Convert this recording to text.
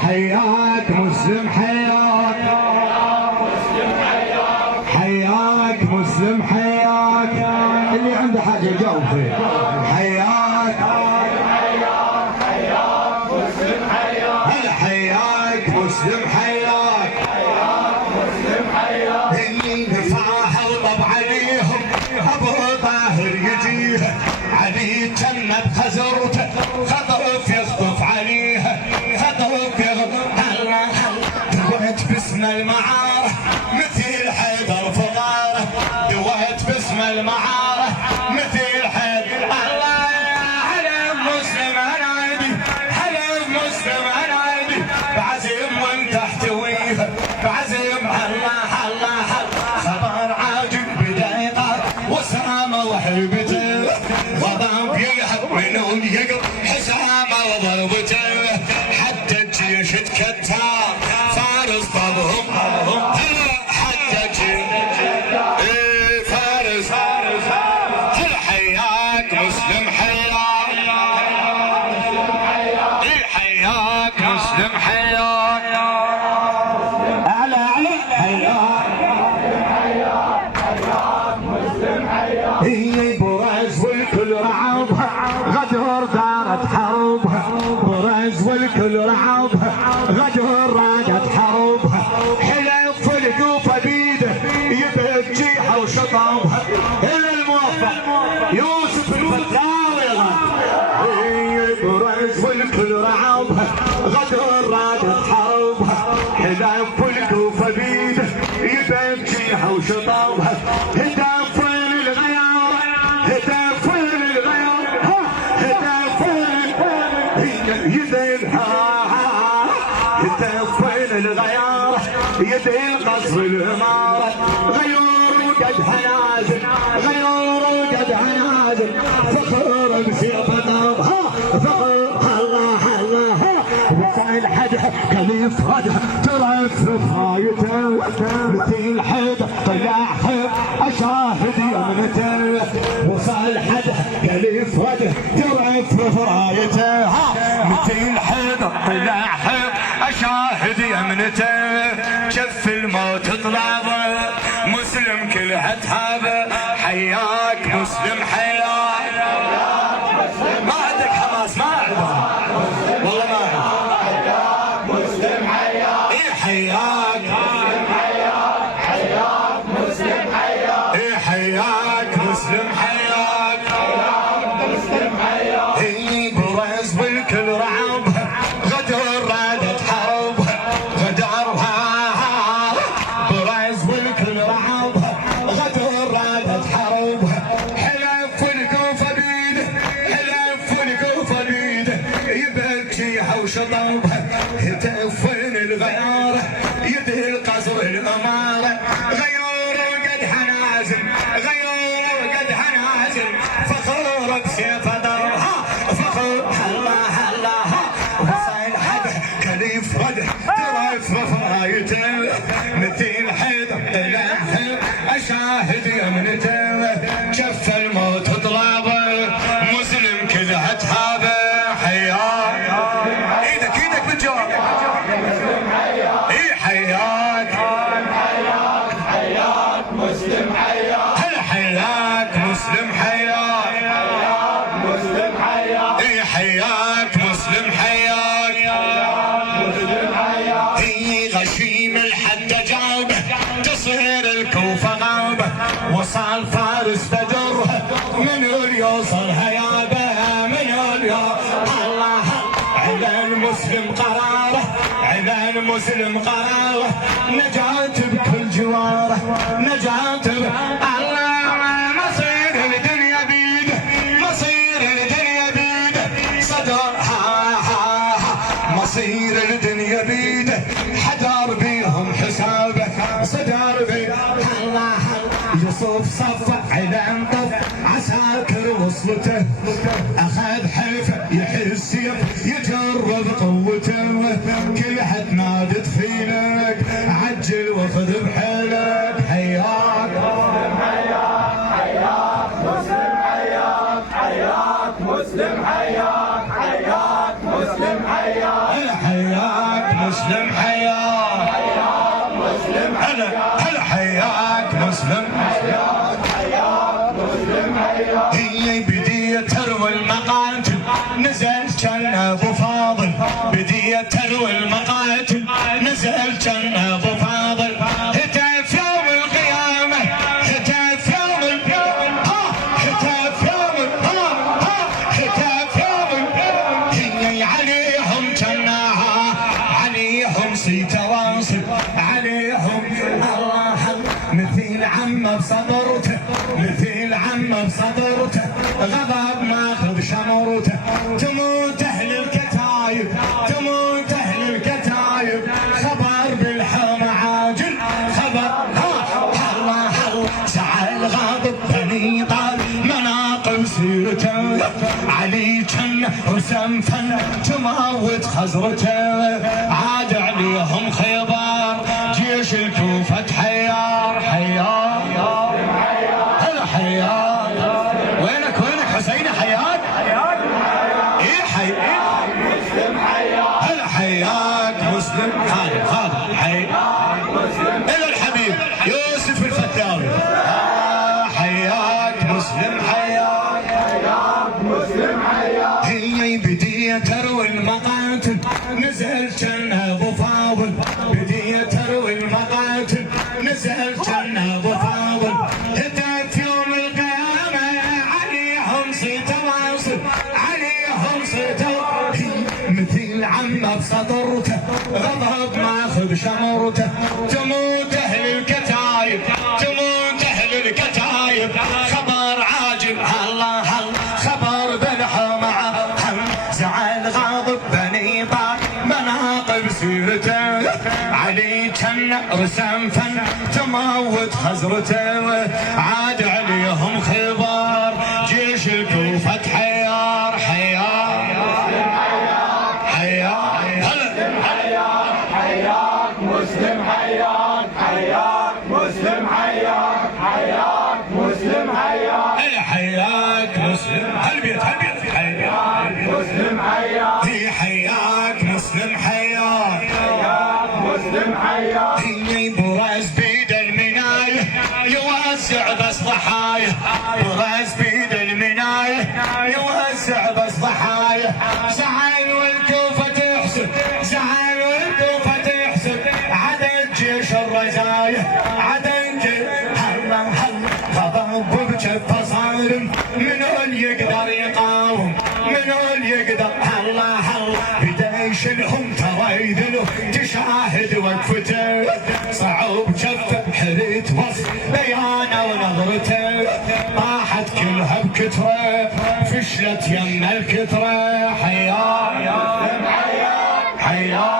حياك مسلم حياك حياك مسلم حياك اللي عنده حاجة يجاوب فيه. حياك مسلم حياك هلا حياك مسلم حياك اللي نفاها الطب عليهم ابو طاهر يجيه علي جنة خزرته خطف يخطف عليها خطف يخطف دويت باسم المعارة مثل حيدر فقارة دويت باسم المعارة مثل حيدر. الله يا حلم مسلم انادي حلم مسلم انادي بعزم وانت تحتويها بعزم. الله الله خبر عاجل بدايقات وسامة وحبته وضرب يلهب منهم يقف حسامة وضربته حتى الجيش تكتر فارس طبهم حتى الجيش فارس هل حياك مسلم حياك حياك مسلم حياك أعلى حياك مسلم حياك هي برز والكل رعبها غدر دارت حربها برز والكل رعبها غدر رادت حربها حلف القوفة بيده يبكيها وشطبها الموفق يوسف الفتاوي هي برز والكل رعبها غدر رادت حربها حلف القوفة بيده يبكيها وشطبها هدف الغيار هدف الغيار هدف يدينها هدف الغيار يدي القصر الاماره غيور وقدها نازل غيور وقدها نازل فخر بسيف ضربها فخر الله الله مثل حدها كليف ردها ترفرف رايته مثل حد طلع حب اشاهد يمنته وصل حدها كليف ردها ترفرف رايته مثل حد طلع حب اشاهد يمنته شف الموت طلابه مسلم كلها تهابه حياك مسلم حياك ما عندك حماس ما عندك والله ما عندك مسلم حياك حياك حياك مسلم حياك حياك مسلم حياك مسلم حياك هي برز بالكل رعبها غدر رادت حربها غدرها برز بالكل رعبها غدر رادت حربها حلف القوفة بيده حلف القوفة بيده يبكيها وشطبها هتف الغيارة يده القصر الامارة غيور وقدها نازل غيور وقدها نازل فخور بسيف ضربها فخور الله الله وصل حده كليف رده ترفرف رايته مثل حيدر طلعها اشاهد يمنته شف الموت طلابه مسلم كلها تهابه حياك ايدك ايدك بالجواب اي حياك حياك مسلم حياك هل حياك مسلم حياك مسلم حياك اي حياك مسلم حياك مسلم حياك هي غشيم الحد جابه تصير الكوفة غابه وصل فارس بدرها من يوصلها يابه من الله على المسلم قراره على المسلم قراره نجاة بكل جواره نجاة الله مصير الدنيا بيده مصير الدنيا بيده صدر مصير الدنيا بيده حدار بيهم حسابه صدر بيهم الله يصف صف على انطف عساكر وصلته اخذ حيفه يحس يجرب قوته كلها تنادي تخيلك عجل واخذ بحيلك حياك حياك مسلم حياك حياك مسلم حياك مسلم حياك هلا حياك مسلم حياك مسلم هلا هلا حياك مسلم حياك مسلم حياك هي بدية تروي المقاتل نزل كان ابو فاضل بدية تروي المقاتل نزل كان ابو فاضل هتف يوم القيامة هتف يوم القيامة هتف يوم هتف يوم هي عليهم كناها عليهم صيت واصل عليهم الله مثل عمه بصدرته مثل عمه بصدرته غضب ماخذ شمرته تموت اهل الكتايب تموت اهل الكتايب خبر بالحوم عاجل خبر الله سعى الغاضب بني طالب مناقب سيرته علي كان رسم فن تموت خزرته عاد عليهم خيبر جيش الكوفة حيار حيار هلا حيار وينك حسين حياك ايه حياك مسلم حياك هلا حياك مسلم هذا حياك مسلم الى الحبيب يوسف الفتاوي حياك مسلم حياك مسلم حياك هي بدية تروي المقاتل نزل كان ابو فاضل بدية تروي المقاتل نزل كان ابو فاضل هتف يوم القيامة عليهم صيت واصل عليهم صيت مثل عمه بصدرته غضب ماخذ شمرته تموت اهل الكتايب تموت اهل الكتايب خبر عاجل الله خبر بالحوم زعل غاضب بني طال مناقب سيرته علي كان رسم فن تموت خزرته عاد عليهم خبر جيش الكوفة حيار حيار حيار حياك مسلم حياك حياك مسلم حياك حياك مسلم حياك حياك مسلم هالبيت حياك مسلم حياك هي حياك مسلم حياك حياك مسلم حياك هي براس بيد المناية يوسع بس ضحايا براس بيد المناية يوسع بس ضحايا زعل والكوفة تحسب زعل والكوفة تحسب عدد جيش الرزايا عدد جيش غضب بجبه صارم منو يقدر يقاوم منو يقدر الله بديش لهم ترى يذلوا تشاهد وقفته صعب جفه حريت وصف بيانه ونظرته طاحت كلها بكتره فشلت يم الكتره حياك حياك